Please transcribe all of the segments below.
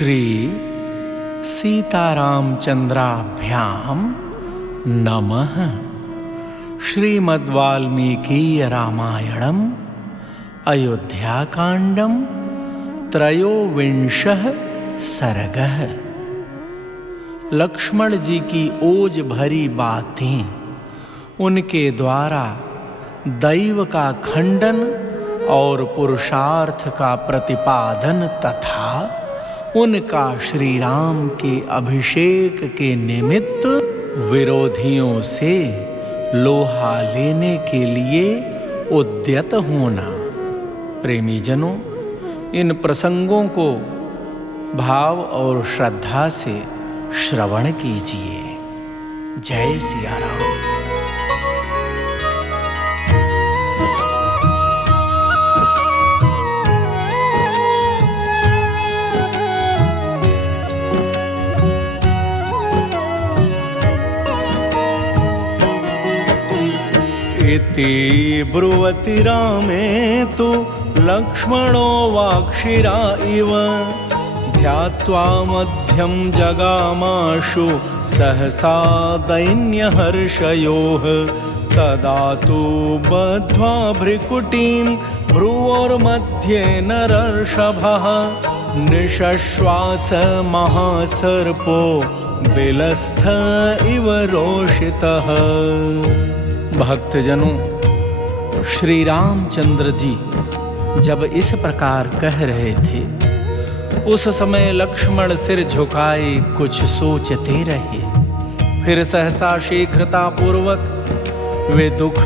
श्री सीतारामचंद्राभ्यां नमः। श्रीमद्वाल्मीकीय रामायणम् अयोध्याकांडं त्रयोविंशः सर्गः। लक्ष्मण जी की ओज भरी बातें, उनके द्वारा दैव का खंडन और पुरुषार्थ का प्रतिपादन तथा उनका श्री राम के अभिषेक के निमित्त विरोधियों से लोहा लेने के लिए उद्यत होना। प्रेमीजनों, इन प्रसंगों को भाव और श्रद्धा से श्रवण कीजिए। जय सिया राम। इति ब्रुवति रामे तु लक्ष्मणो वाक्षिरा इव ध्यात्वा मध्यं जगामाशु सहसा दैन्यहर्षयोः। तदा तु बद्ध्वा भ्रिकुटीं भ्रुवोर्मध्ये नरर्षभः निश्वास महासर्पो बिलस्थ इव रोषितः। भक्तजनों, श्री रामचंद्र जी जब इस प्रकार कह रहे थे, उस समय लक्ष्मण सिर झुकाए कुछ सोचते रहे। फिर सहसा शीघ्रता पूर्वक वे दुख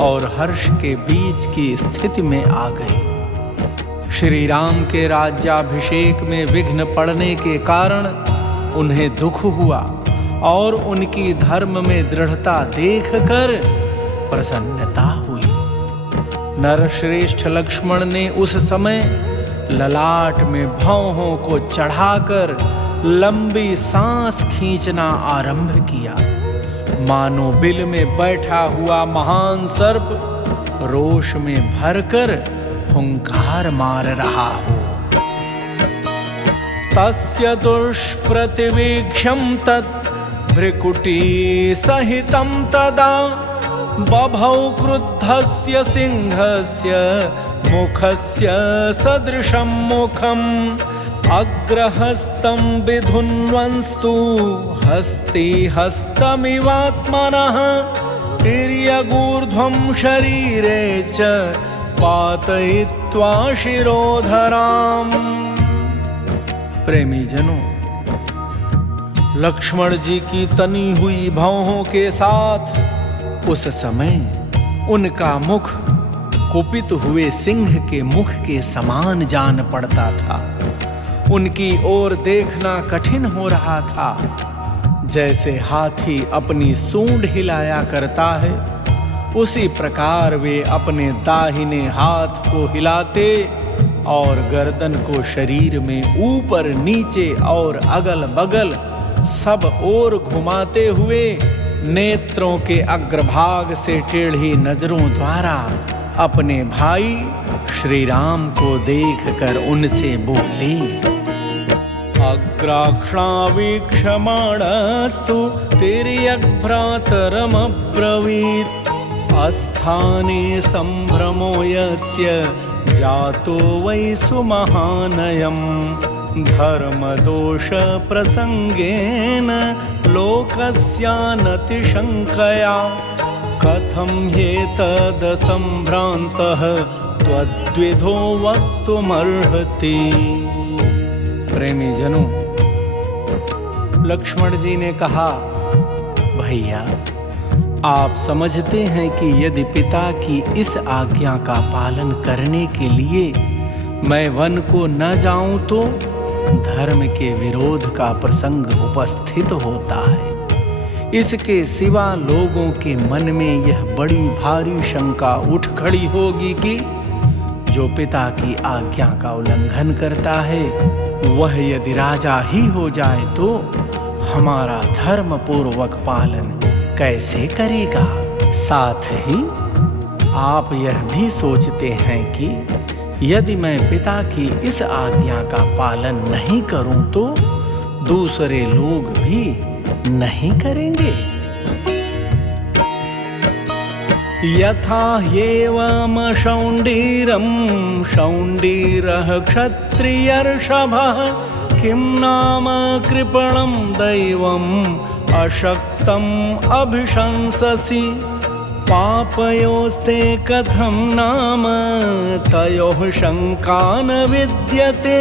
और हर्ष के बीच की स्थिति में आ गए। श्री राम के राज्याभिषेक में विघ्न पड़ने के कारण उन्हें दुख हुआ और उनकी धर्म में दृढ़ता देखकर प्रसन्नता हुई। नरश्रेष्ठ लक्ष्मण ने उस समय ललाट में भौहों को चढ़ाकर लंबी सांस खींचना आरंभ किया, मानो बिल में बैठा हुआ महान सर्प रोष में भरकर फुंकार मार रहा हो। तस्य दुष्प्रतिवीक्षं तत् भ्रिकुटी सहितं तदा बभौ क्रुद्धस्य सिंहस्य मुखस्य सदृशं मुखम् अग्रहस्तं विधुन्वंस्तु हस्ति हस्तमिवात्मनः तिर्यगूर्ध्वं शरीरे च पातयित्वा शिरोधराम्। प्रेमी जनों, लक्ष्मण जी की तनी हुई भौहों के साथ उस समय उनका मुख कुपित हुए सिंह के मुख के समान जान पड़ता था। उनकी ओर देखना कठिन हो रहा था। जैसे हाथी अपनी सूंड हिलाया करता है, उसी प्रकार वे अपने दाहिने हाथ को हिलाते और गर्दन को शरीर में ऊपर नीचे और अगल बगल सब ओर घुमाते हुए नेत्रों के अग्रभाग से टेढ़ी नजरों द्वारा अपने भाई श्री राम को देखकर उनसे बोले। अग्राक्षावीक्षमाणस्तु तिर्यग्भ्रातरमब्रवीत् अस्थाने संभ्रमो यस्य जातो वै सुमहानयम् धर्मदोष प्रसंगेन लोकस्यानतिशङ्कया कथं ह्येतदसंभ्रान्तः त्वद्विधो वक्तुमर्हति। प्रेमी जनों, लक्ष्मण जी ने कहा, भैया आप समझते हैं कि यदि पिता की इस आज्ञा का पालन करने के लिए मैं वन को न जाऊं तो धर्म के विरोध का प्रसंग उपस्थित होता है। इसके सिवा लोगों के मन में यह बड़ी भारी शंका उठ खड़ी होगी कि जो पिता की आज्ञा का उल्लंघन करता है वह यदि राजा ही हो जाए तो हमारा धर्म पूर्वक पालन कैसे करेगा। साथ ही आप यह भी सोचते हैं कि यदि मैं पिता की इस आज्ञा का पालन नहीं करूं तो दूसरे लोग भी नहीं करेंगे। यथा ह्येवं शौण्डीरं शौण्डीरः क्षत्रियर्षभः किं नाम कृपणं दैवम् अशक्तम् अभिशंससि पापयोस्ते कथं नाम तयोः शङ्का न विद्यते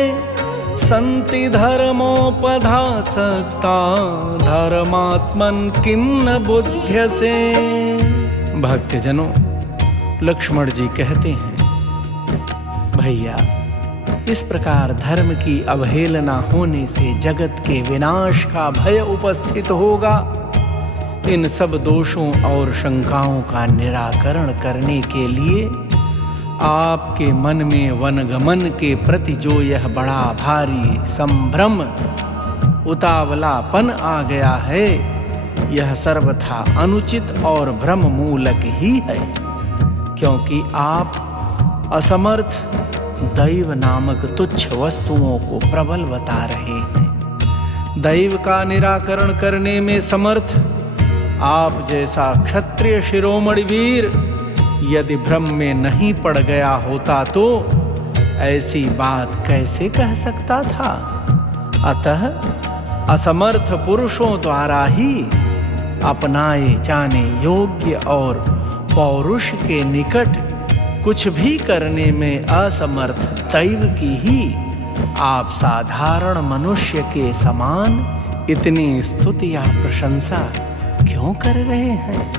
सन्ति धर्मोपधासक्ता धर्मात्मन् किं न बुध्यसे। भक्तजनों, लक्ष्मण जी कहते हैं, भैया, इस प्रकार धर्म की अवहेलना होने से जगत के विनाश का भय उपस्थित होगा। इन सब दोषों और शंकाओं का निराकरण करने के लिए आपके मन में वनगमन के प्रति जो यह बड़ा भारी संभ्रम उतावलापन आ गया है, यह सर्वथा अनुचित और भ्रम मूलक ही है, क्योंकि आप असमर्थ दैव नामक तुच्छ वस्तुओं को प्रबल बता रहे हैं। दैव का निराकरण करने में समर्थ आप जैसा क्षत्रिय शिरोमणि वीर यदि भ्रम में नहीं पड़ गया होता तो ऐसी बात कैसे कह सकता था। अतः असमर्थ पुरुषों द्वारा ही अपनाए जाने योग्य और पौरुष के निकट कुछ भी करने में असमर्थ दैव की ही आप साधारण मनुष्य के समान इतनी स्तुति या प्रशंसा क्यों कर रहे हैं।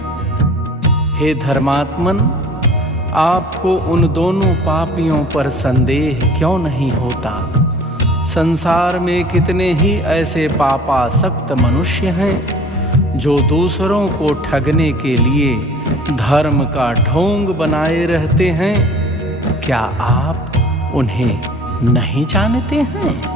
हे धर्मात्मन, आपको उन दोनों पापियों पर संदेह क्यों नहीं होता। संसार में कितने ही ऐसे पापासक्त मनुष्य हैं जो दूसरों को ठगने के लिए धर्म का ढोंग बनाए रहते हैं। क्या आप उन्हें नहीं जानते हैं?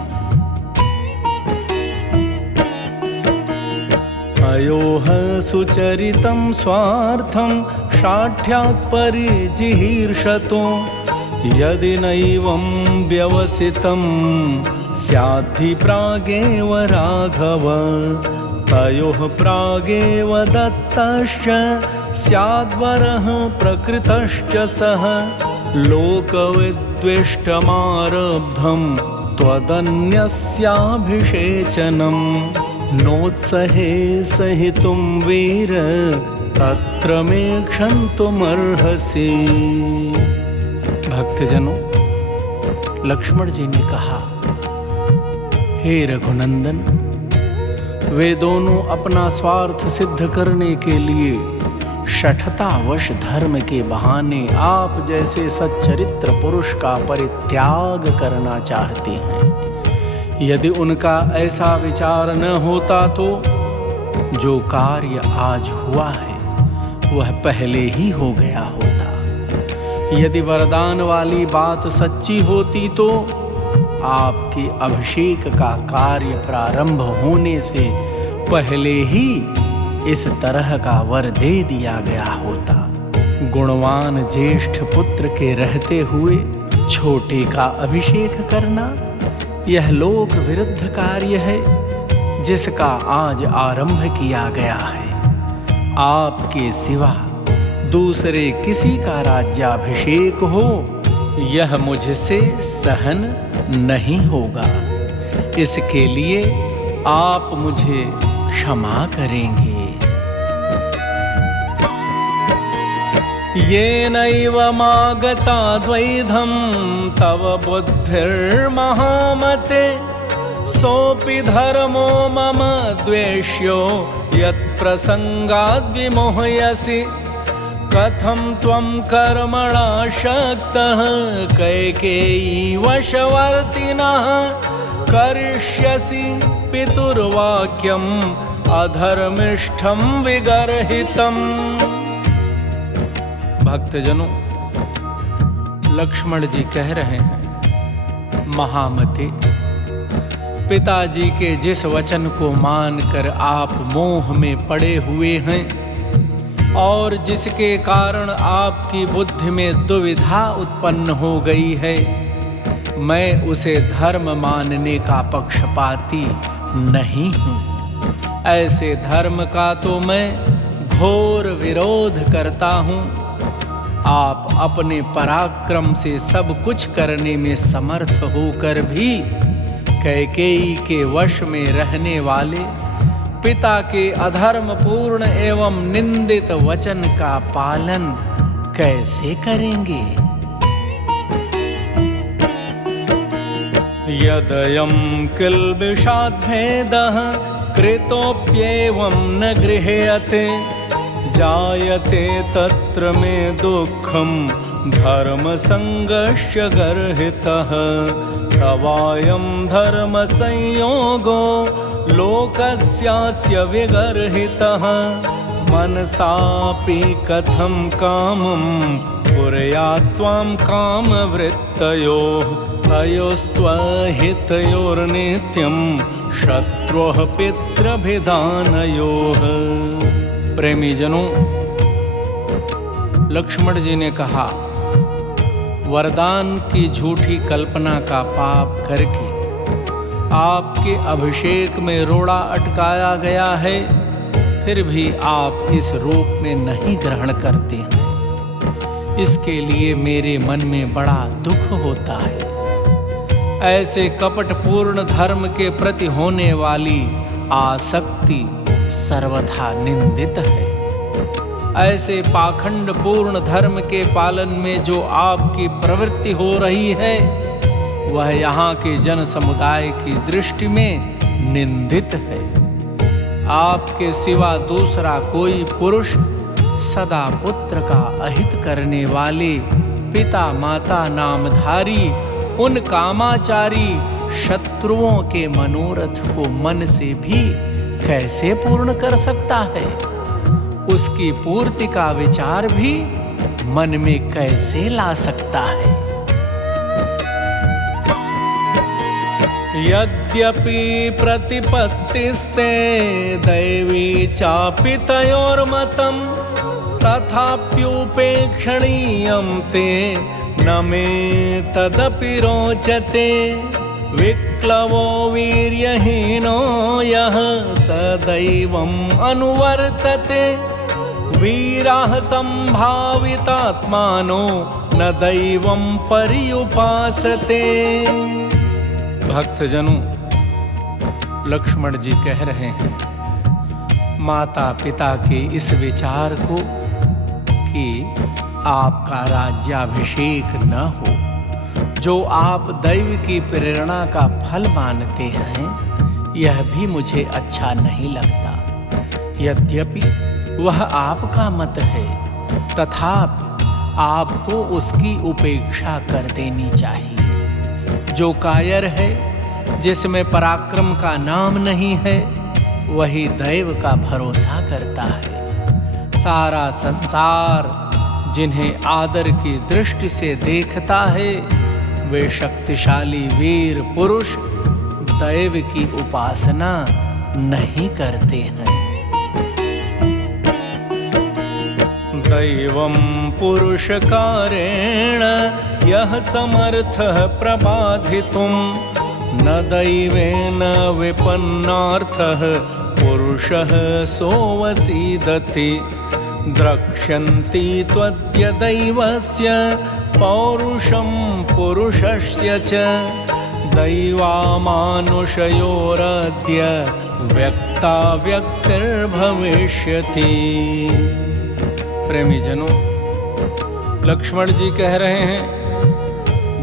अयोह सुचरितं स्वार्थं शाठ्यात् परिजिहीर्षतो यदि नैवं व्यवसितं स्याद्धि प्रागेव राघव तयोः प्रागेव दत्तश्च स्याद्वरः प्रकृतश्च सः लोकविद्वेष्टमारब्धं त्वदन्यस्याभिषेचनं नोत्सहे सहितुं वीर तत्र मे क्षन्तुमर्हसि। भक्तजनों, लक्ष्मण जी ने कहा, हे रघुनंदन, वे दोनों अपना स्वार्थ सिद्ध करने के लिए शठतावश धर्म के बहाने आप जैसे सच्चरित्र पुरुष का परित्याग करना चाहते हैं। यदि उनका ऐसा विचार न होता तो जो कार्य आज हुआ है वह पहले ही हो गया होता। यदि वरदान वाली बात सच्ची होती तो आपके अभिषेक का कार्य प्रारंभ होने से पहले ही इस तरह का वर दे दिया गया होता। गुणवान ज्येष्ठ पुत्र के रहते हुए छोटे का अभिषेक करना यह लोक विरुद्ध कार्य है जिसका आज आरंभ किया गया है। आपके सिवा दूसरे किसी का राज्याभिषेक हो यह मुझसे सहन नहीं होगा। इसके लिए आप मुझे क्षमा करेंगे। येनैवमागता द्वैधं तव बुद्धिर्महामते सोऽपि धर्मो मम द्वेष्यो यत्प्रसंगाद्विमोहयसि कथं त्वं कर्मणा शक्तः कैकेयी वशवर्तिनः करिष्यसि पितुर्वाक्यम् अधर्मिष्ठं विगर्हितम्। भक्तजनों, लक्ष्मण जी कह रहे हैं, महामते, पिताजी के जिस वचन को मानकर आप मोह में पड़े हुए हैं और जिसके कारण आपकी बुद्धि में दुविधा उत्पन्न हो गई है, मैं उसे धर्म मानने का पक्षपाती नहीं हूँ। ऐसे धर्म का तो मैं घोर विरोध करता हूँ। आप अपने पराक्रम से सब कुछ करने में समर्थ होकर भी कैकेयी के वश में रहने वाले पिता के अधर्मपूर्ण एवं निंदित वचन का पालन कैसे करेंगे? यदयं किल्बिषाद्भेदः कृतोऽप्येवं न गृह्यते जायते तत्र मे दुःखं धर्मसङ्गस्य गर्हितः तवायं धर्मसंयोगो लोकस्यास्य विगर्हितः मनसापि कथं कामं कुर्यात् त्वां कामवृत्तयोः तयोस्त्वहितयोर्नित्यं शत्रोः पितृभिधानयोः। प्रेमी जनों, लक्ष्मण जी ने कहा, वरदान की झूठी कल्पना का पाप करके आपके अभिषेक में रोड़ा अटकाया गया है, फिर भी आप इस रूप में नहीं ग्रहण करते हैं। इसके लिए मेरे मन में बड़ा दुख होता है। ऐसे कपटपूर्ण धर्म के प्रति होने वाली आसक्ति सर्वथा निंदित है। ऐसे पाखंड पूर्ण धर्म के पालन में जो आपकी प्रवृत्ति हो रही है, वह यहाँ के जन समुदाय की दृष्टि में निंदित है। आपके सिवा दूसरा कोई पुरुष सदा पुत्र का अहित करने वाले पिता माता नामधारी उन कामाचारी शत्रुओं के मनोरथ को मन से भी कैसे पूर्ण कर सकता है? उसकी पूर्ति का विचार भी मन में कैसे ला सकता है? यद्यपि प्रतिपत्तिस्ते दैवी चापि तयोर्मतं तथाप्युपेक्षणीयं ते न मे तदपि रोचते विक्लवो वीर्यहीनो यः सदैवम् अनुवर्तते वीराः संभावितात्मानो न दैवं पर्युपासते। भक्तजनों, लक्ष्मण जी कह रहे हैं, माता पिता के इस विचार को कि आपका राज्याभिषेक न हो, जो आप दैव की प्रेरणा का फल मानते हैं, यह भी मुझे अच्छा नहीं लगता। यद्यपि वह आपका मत है, तथापि आपको उसकी उपेक्षा कर देनी चाहिए। जो कायर है, जिसमें पराक्रम का नाम नहीं है, वही दैव का भरोसा करता है। सारा संसार जिन्हें आदर की दृष्टि से देखता है, वे शक्तिशाली वीर पुरुष दैव की उपासना नहीं करते हैं। दैवं पुरुषकारेण यः समर्थः प्रबाधितुं न दैवेन विपन्नार्थः पुरुषः सोऽवसीदति द्रक्ष्यन्ति त्वद्य दैवस्य पौरुषं पुरुषस्य च दैवामानुषयोरद्य व्यक्ता व्यक्तिर्भविष्यति। प्रेमी जनों, लक्ष्मण जी कह रहे हैं,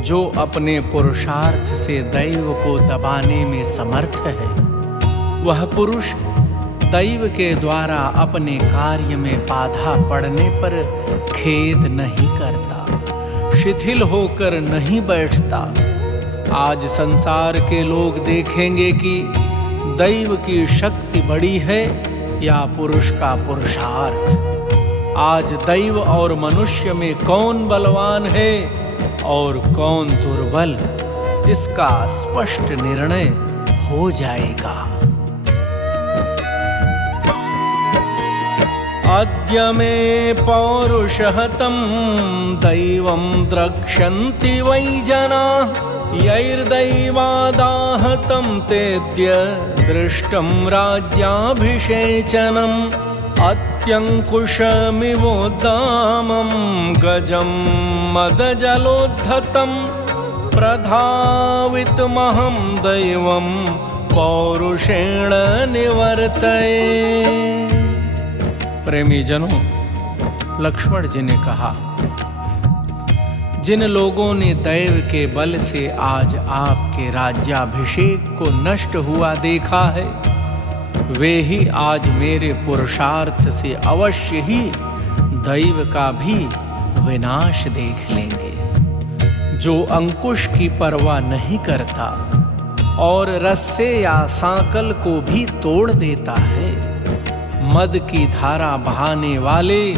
जो अपने पुरुषार्थ से दैव को दबाने में समर्थ है, वह पुरुष दैव के द्वारा अपने कार्य में बाधा पड़ने पर खेद नहीं करता, शिथिल होकर नहीं बैठता। आज संसार के लोग देखेंगे कि दैव की शक्ति बड़ी है या पुरुष का पुरुषार्थ। आज दैव और मनुष्य में कौन बलवान है और कौन दुर्बल, इसका स्पष्ट निर्णय हो जाएगा। अद्य मे पौरुषहतं दैवं द्रक्ष्यन्ति वै जनाः यैर्दैवादाहतं तेद्य दृष्टं राज्याभिषेचनम् अत्यङ्कुशमिवोद्दामं गजं मदजलोद्धतं प्रधावितमहं दैवं पौरुषेण निवर्तये। प्रेमी जनों, लक्ष्मण जी ने कहा, जिन लोगों ने दैव के बल से आज आपके राज्याभिषेक को नष्ट हुआ देखा है, वे ही आज मेरे पुरुषार्थ से अवश्य ही दैव का भी विनाश देख लेंगे। जो अंकुश की परवाह नहीं करता और रस्से या सांकल को भी तोड़ देता है, मद की धारा बहाने वाले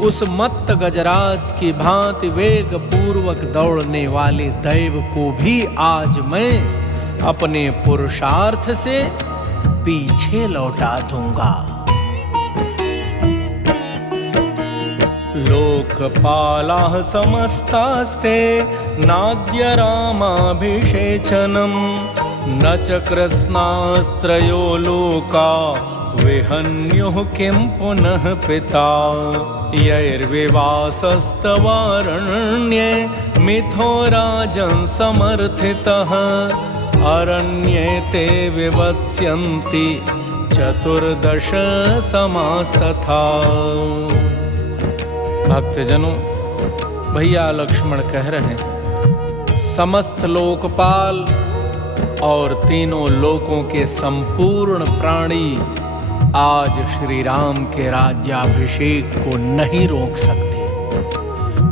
उस मत्त गजराज की भांति वेग पूर्वक दौड़ने वाले दैव को भी आज मैं अपने पुरुषार्थ से पीछे लौटा दूंगा। लोकपालाः समस्तास्ते नाद्य रामाभिषेचनम् न च कृत्स्नास्त्रयो लोका विहन्युः किं पुनः पिता यैर्विवासस्तवारण्ये मिथो राजन् समर्थितः अरण्ये ते विवत्स्यन्ति चतुर्दश समास्तथा। भक्तजनों, भैया लक्ष्मण कह रहे हैं, समस्त लोकपाल और तीनों लोकों के संपूर्ण प्राणी आज श्री राम के राज्याभिषेक को नहीं रोक सकते।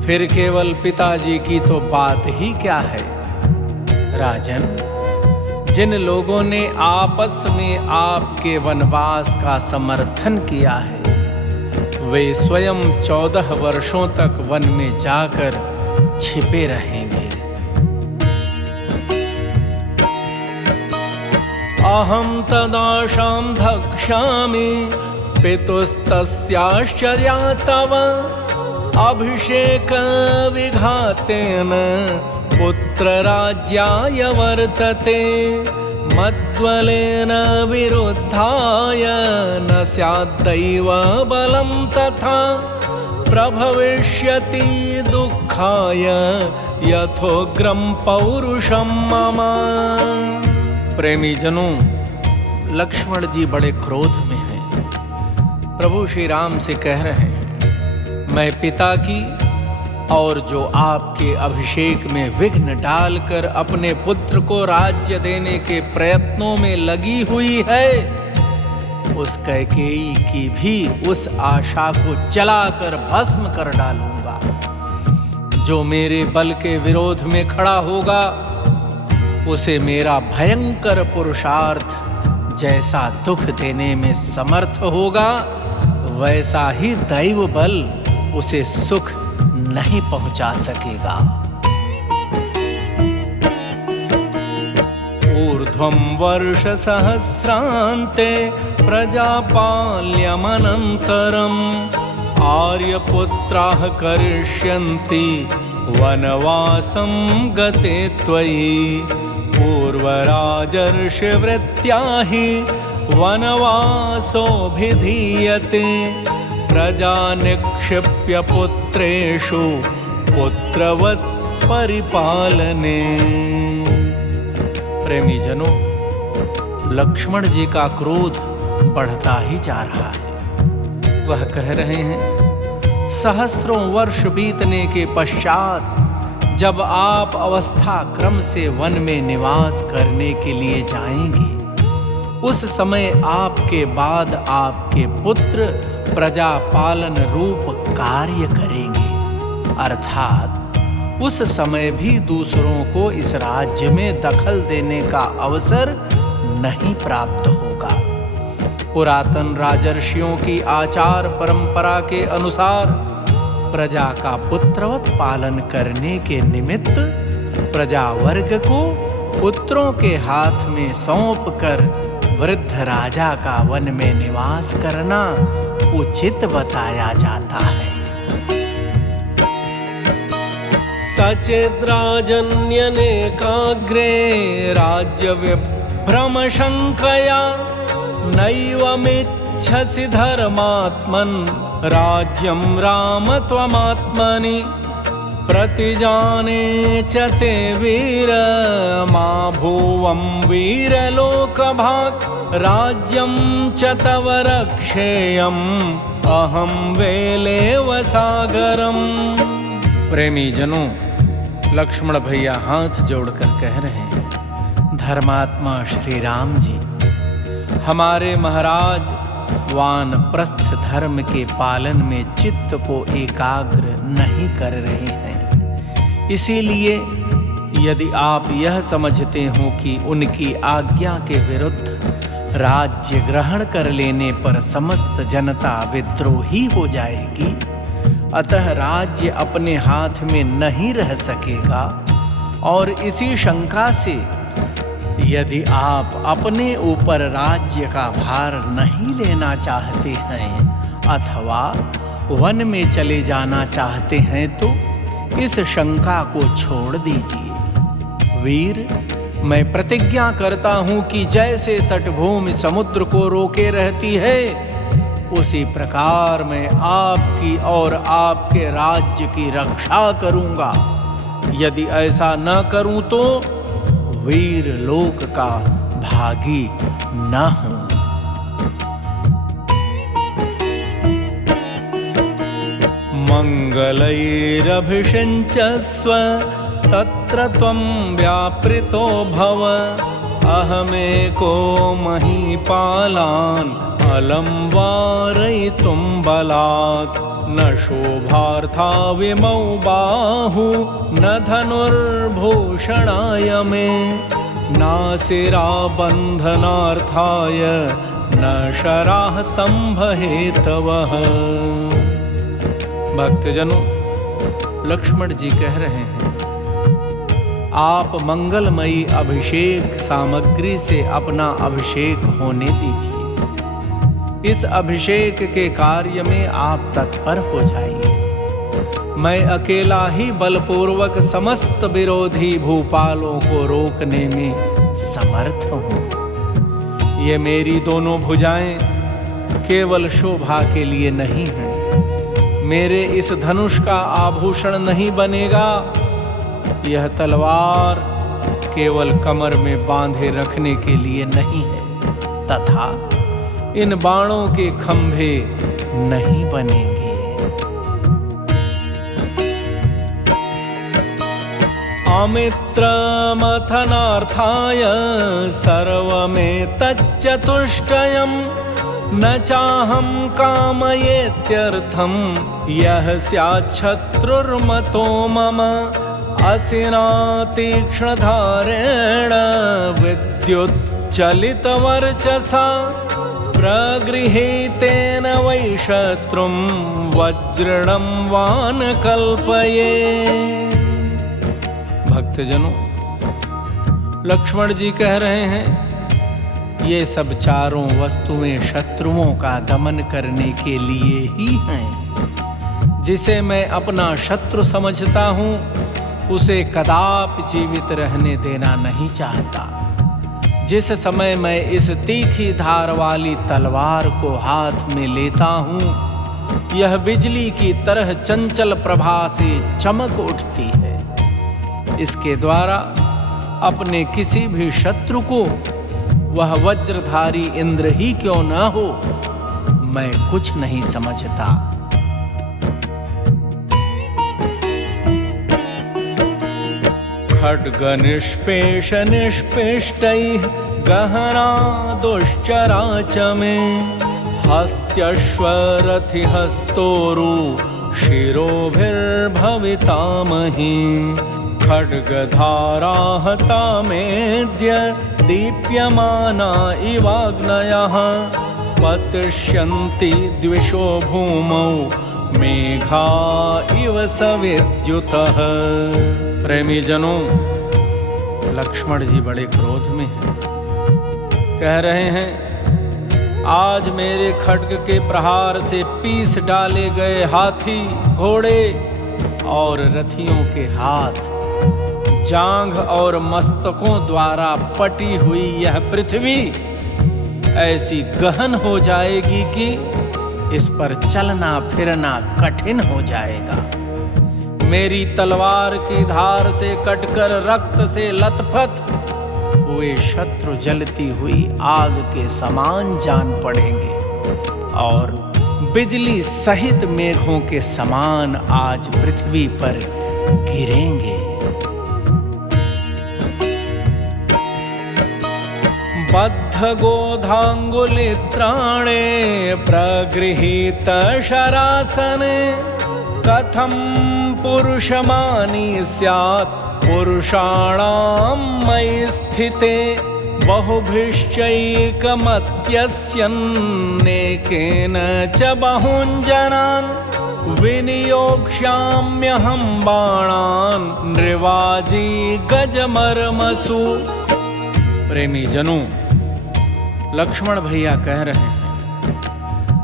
फिर केवल पिताजी की तो बात ही क्या है। राजन, जिन लोगों ने आपस में आपके वनवास का समर्थन किया है, वे स्वयं 14 वर्षों तक वन में जाकर छिपे रहेंगे। अहं तदाशां धक्ष्यामि पितुस्तस्याश्चर्या तव अभिषेक विघातेन पुत्रराज्याय वर्तते मद्बलेन विरुद्धाय न स्याद्दैव बलं तथा प्रभविष्यति दुःखाय यथोग्रं पौरुषं मम। प्रेमी जनों, लक्ष्मण जी बड़े क्रोध में हैं। प्रभु श्री राम से कह रहे हैं, मैं पिता की और जो आपके अभिषेक में विघ्न डालकर अपने पुत्र को राज्य देने के प्रयत्नों में लगी हुई है, उस कैकेयी की भी उस आशा को जलाकर भस्म कर डालूंगा। जो मेरे बल के विरोध में खड़ा होगा, उसे मेरा भयंकर पुरुषार्थ जैसा दुख देने में समर्थ होगा, वैसा ही दैव बल उसे सुख नहीं पहुंचा सकेगा। ऊर्ध्वं वर्ष सहस्रान्ते प्रजापाल्यमनन्तरम् आर्यपुत्राः करिष्यन्ति वनवासं गते त्वयि पूर्वराजर्षिवृत्त्या हि वनवासोऽभिधीयते प्रजा निक्षिप्य पुत्रेषु पुत्रवत् परिपालने। प्रेमी जनों, लक्ष्मण जी का क्रोध बढ़ता ही जा रहा है। वह कह रहे हैं, सहस्रों वर्ष बीतने के पश्चात जब आप अवस्था क्रम से वन में निवास करने के लिए जाएंगे, उस समय आपके बाद आपके पुत्र प्रजा पालन रूप कार्य करेंगे, अर्थात उस समय भी दूसरों को इस राज्य में दखल देने का अवसर नहीं प्राप्त होगा। पुरातन राजर्षियों की आचार परंपरा के अनुसार प्रजा का पुत्रवत पालन करने के निमित्त प्रजा वर्ग को पुत्रों के हाथ में सौंप कर वृद्ध राजा का वन में निवास करना उचित बताया जाता है। सचेद्राजन्यनेकाग्रे राज्य विभ्रम शंकया नैवमिच्छसि धर्मात्मन् राज्यं राम त्वमात्मनि प्रतिजाने च ते वीर मा भुवं वीरलोकभाक् राज्यं च तव रक्षेयम् अहं वेलेव सागरम्। प्रेमी जनों, लक्ष्मण भैया हाथ जोड़कर कह रहे हैं, धर्मात्मा श्री राम जी हमारे महाराज वानप्रस्थ धर्म के पालन में चित्त को एकाग्र नहीं कर रहे हैं। इसीलिए यदि आप यह समझते हो कि उनकी आज्ञा के विरुद्ध राज्य ग्रहण कर लेने पर समस्त जनता विद्रोही हो जाएगी, अतः राज्य अपने हाथ में नहीं रह सकेगा, और इसी शंका से यदि आप अपने ऊपर राज्य का भार नहीं लेना चाहते हैं अथवा वन में चले जाना चाहते हैं तो इस शंका को छोड़ दीजिए। वीर, मैं प्रतिज्ञा करता हूं कि जैसे तटभूमि समुद्र को रोके रहती है, उसी प्रकार मैं आपकी और आपके राज्य की रक्षा करूंगा। यदि ऐसा न करूं तो वीर लोक का भागी न हूं। मंगलैरभिषिञ्चस्व तत्र त्वं व्यापृतो भव अहमेको महीपालान् अलं वारयितुं बलात् न शोभार्था विमौ बाहु न धनुर्भूषणाय मे नासिरा बन्धनार्थाय न शराः स्तंभ हेतवः। भक्तजनों, लक्ष्मण जी कह रहे हैं, आप मंगलमयी अभिषेक सामग्री से अपना अभिषेक होने दीजिए। इस अभिषेक के कार्य में आप तत्पर हो जाइए। मैं अकेला ही बलपूर्वक समस्त विरोधी भूपालों को रोकने में समर्थ हूँ। ये मेरी दोनों भुजाएं केवल शोभा के लिए नहीं हैं। मेरे इस धनुष का आभूषण नहीं बनेगा। यह तलवार केवल कमर में बांधे रखने के लिए नहीं है तथा इन बाणों के खंभे नहीं बनेंगे। अमित्रमथनार्थाय सर्वमेतच्चतुष्टयम् न चाहं कामयेत्यर्थं यः स्याच्छत्रुर्मतो मम असिना तीक्ष्णधारेण विद्युच्चलितवर्चसा प्रगृहीतेन वै शत्रुं वज्रणं वान कल्पये। भक्तजनों, लक्ष्मण जी कह रहे हैं, ये सब चारों वस्तुएं शत्रुओं का दमन करने के लिए ही हैं। जिसे मैं अपना शत्रु समझता हूँ उसे कदापि जीवित रहने देना नहीं चाहता। जिस समय मैं इस तीखी धार वाली तलवार को हाथ में लेता हूँ, यह बिजली की तरह चंचल प्रभा से चमक उठती है। इसके द्वारा अपने किसी भी शत्रु को, वह वज्रधारी इंद्र ही क्यों न हो, मैं कुछ नहीं समझता। खड्ग निष्पेष निष्पेष्टैः गहना दुश्चरा च मे हस्त्यश्वरथि हस्तोरु शिरोभिर्भवितामहि खड्गधारा हतामेद्य दीप्यमाना इवाग्नयः पतिष्यन्ति द्विषो भूमौ मेघा इव सविद्युतः। प्रेमी जनों, लक्ष्मण जी बड़े क्रोध में हैं। कह रहे हैं, आज मेरे खड्ग के प्रहार से पीस डाले गए हाथी, घोड़े और रथियों के हाथ, जांघ और मस्तकों द्वारा पटी हुई यह पृथ्वी ऐसी गहन हो जाएगी कि इस पर चलना फिरना कठिन हो जाएगा। मेरी तलवार की धार से कटकर रक्त से लथपथ हुए शत्रु जलती हुई आग के समान जान पड़ेंगे और बिजली सहित मेघों के समान आज पृथ्वी पर गिरेंगे। बद्ध गोधांगुलित्राणे प्रगृहीत शरासने कथम पुरुषमानी स्यात् पुरुषाणां मयि स्थिते बहुभिश्चैकमत्यस्यन्नेकेन च बहुञ्जनान् विनियोक्ष्याम्यहं बाणान् नृवाजी गजमर्मसु। प्रेमी जनों, लक्ष्मण भैया कह रहे हैं,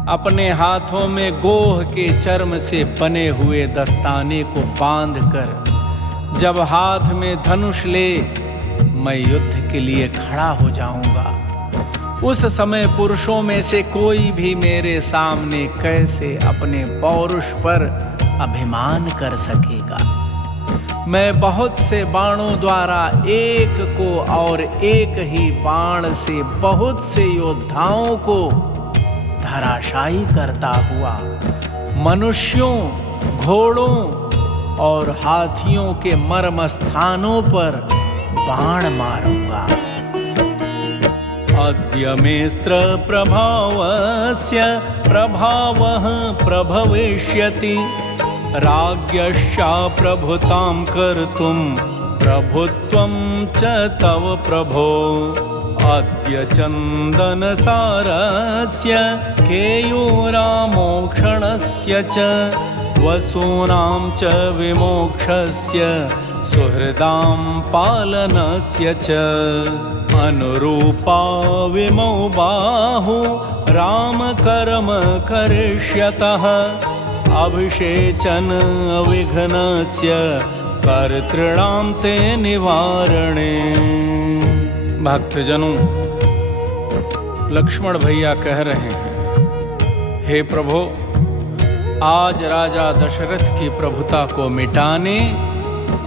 अपने हाथों में गोह के चर्म से बने हुए दस्ताने को बांधकर जब हाथ में धनुष ले मैं युद्ध के लिए खड़ा हो जाऊंगा, उस समय पुरुषों में से कोई भी मेरे सामने कैसे अपने पौरुष पर अभिमान कर सकेगा। मैं बहुत से बाणों द्वारा एक को और एक ही बाण से बहुत से योद्धाओं को धराशायी करता हुआ मनुष्यों, घोड़ों और हाथियों के मर्म स्थानों पर बाण मारूंगा। अद्य मेऽस्त्र प्रभावस्य प्रभावः प्रभविष्यति राज्ञश्चा प्रभुतां कर्तुं प्रभुत्वं च तव प्रभो। अद्य चन्दनसारस्य केयूरामोक्षणस्य च वसूनां च विमोक्षस्य सुहृदां पालनस्य च अनुरूपा विमौ बाहु रामकर्म करिष्यतः अभिषेचन विघ्नस्य कर्तॄणां ते निवारणे। भक्तजनों, लक्ष्मण भैया कह रहे हैं, हे प्रभु, आज राजा दशरथ की प्रभुता को मिटाने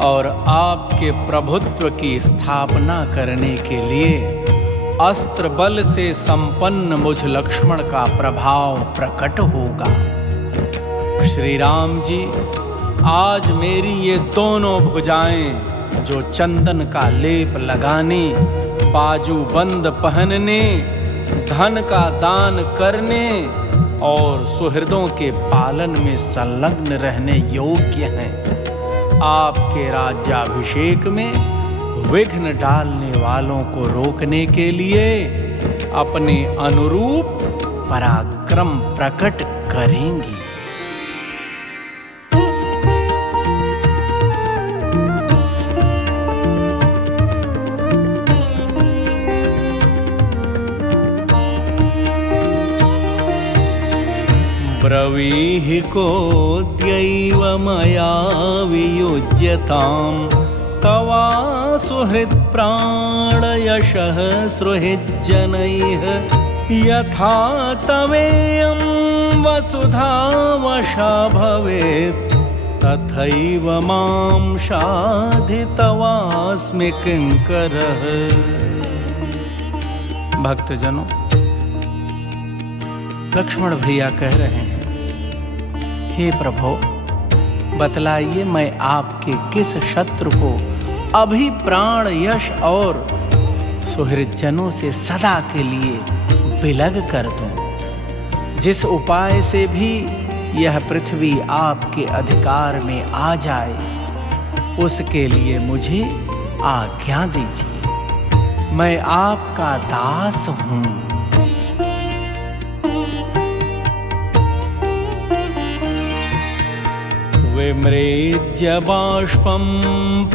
और आपके प्रभुत्व की स्थापना करने के लिए अस्त्र बल से संपन्न मुझ लक्ष्मण का प्रभाव प्रकट होगा। श्री राम जी, आज मेरी ये दोनों भुजाएं जो चंदन का लेप लगाने, बाजूबंद पहनने, धन का दान करने और सुहृदों के पालन में संलग्न रहने योग्य हैं, आपके राज्याभिषेक में विघ्न डालने वालों को रोकने के लिए अपने अनुरूप पराक्रम प्रकट करेंगी। ब्रवीहि कोऽद्यैव मया वियुज्यतां तवा सुहृत्प्राणयशः सुहृज्जनैः यथा तवेयं वसुधावशा भवेत् तथैव मां शाधितवास्मि किङ्करः। भक्तजनों, लक्ष्मण भैया कह रहे हैं, हे प्रभु, बतलाइए मैं आपके किस शत्रु को अभी प्राण, यश और सुहृदजनों से सदा के लिए विलग कर दूं, जिस उपाय से भी यह पृथ्वी आपके अधिकार में आ जाए, उसके लिए मुझे आज्ञा दीजिए। मैं आपका दास हूं। विमृज्य बाष्पं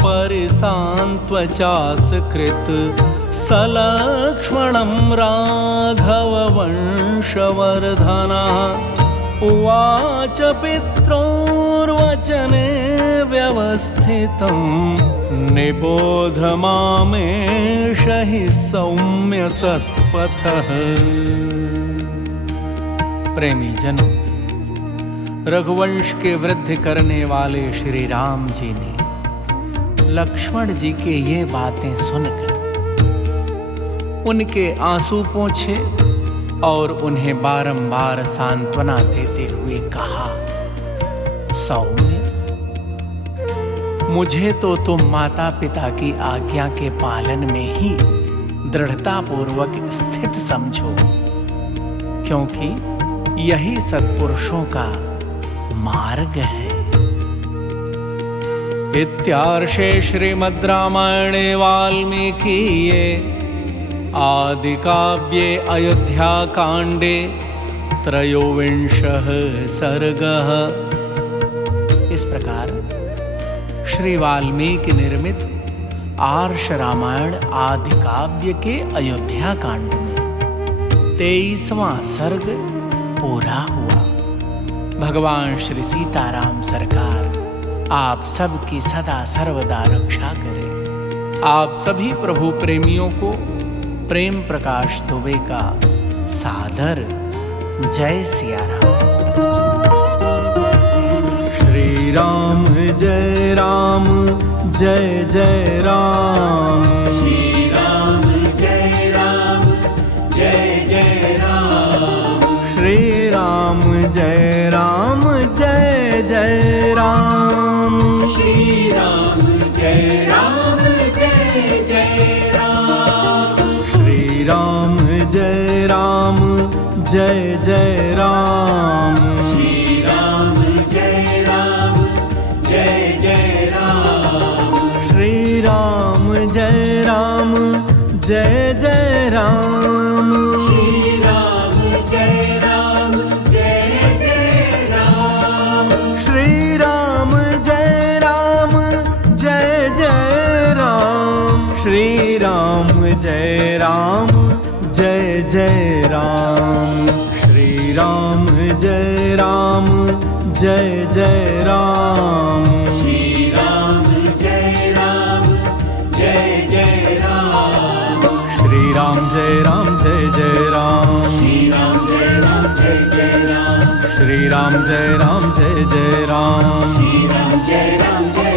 परिसान्त्वचासकृत् सलक्ष्मणं राघववंशवर्धनः उवाच पित्रोर्वचने व्यवस्थितं निबोध मामेष हि सौम्य सत्पथः। प्रेमी जनों, रघुवंश के वृद्धि करने वाले श्री राम जी ने लक्ष्मण जी के ये बातें सुनकर उनके आंसू पोंछे और उन्हें बारंबार सांत्वना देते हुए कहा, सौम्य, मुझे तो तुम माता पिता की आज्ञा के पालन में ही दृढ़तापूर्वक स्थित समझो, क्योंकि यही सत्पुरुषों का मार्ग है। इत्यार्षे श्रीमद् रामायणे वाल्मीकिये आदि काव्ये अयोध्याकांडे त्रयोविंशः सर्गः। इस प्रकार श्री वाल्मीकि निर्मित आर्ष रामायण आदि काव्य के अयोध्या कांड में 23वां सर्ग पूरा हुआ। भगवान श्री सीताराम सरकार आप सबकी सदा सर्वदा रक्षा करें। आप सभी प्रभु प्रेमियों को प्रेम प्रकाश दुबे का सादर जय सिया राम। श्री राम जय राम जय जय राम। श्री राम जय राम जय जय राम। श्री राम जय राम जय जय राम। श्री राम जय राम जय जय राम। श्री राम जय राम जय जय राम। श्री राम जय राम जय जय राम। श्री राम जय राम जय जय राम। श्री राम जय राम जय जय राम। श्री राम जय राम जय जय राम। श्री राम जय राम जय जय राम। श्री राम जय राम जय जय राम। श्री राम जय राम जय जय राम। श्री राम जय राम जय जय राम। श्री राम जय राम जय जय राम। श्री राम जय राम जय जय राम। श्री राम जय राम जय